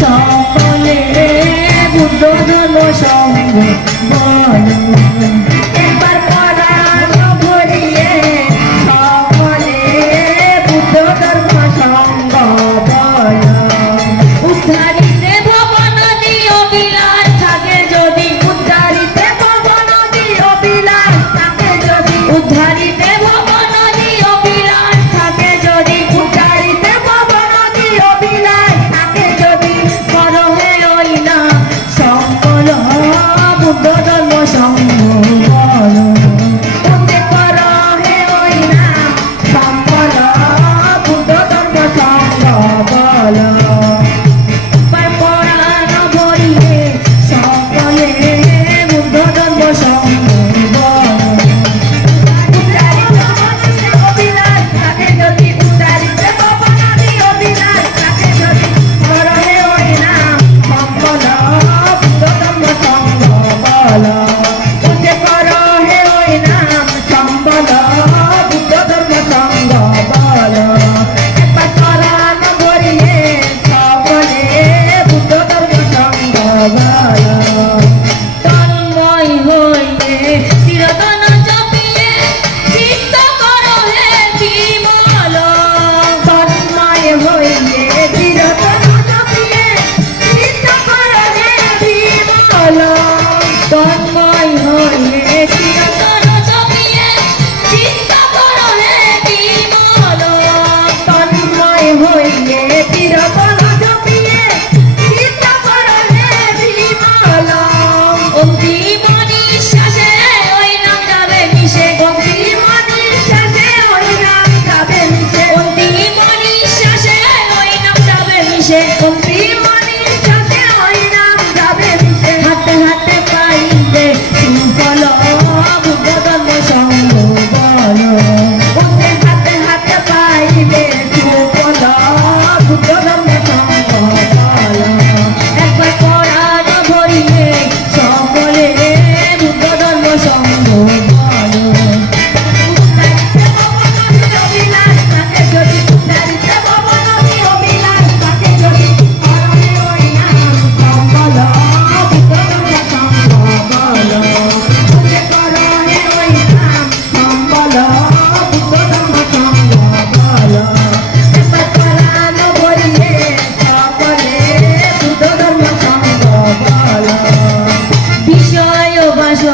সকলে বুদ্ধ ধর্ম সঙ্গে বলো।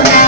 Thank.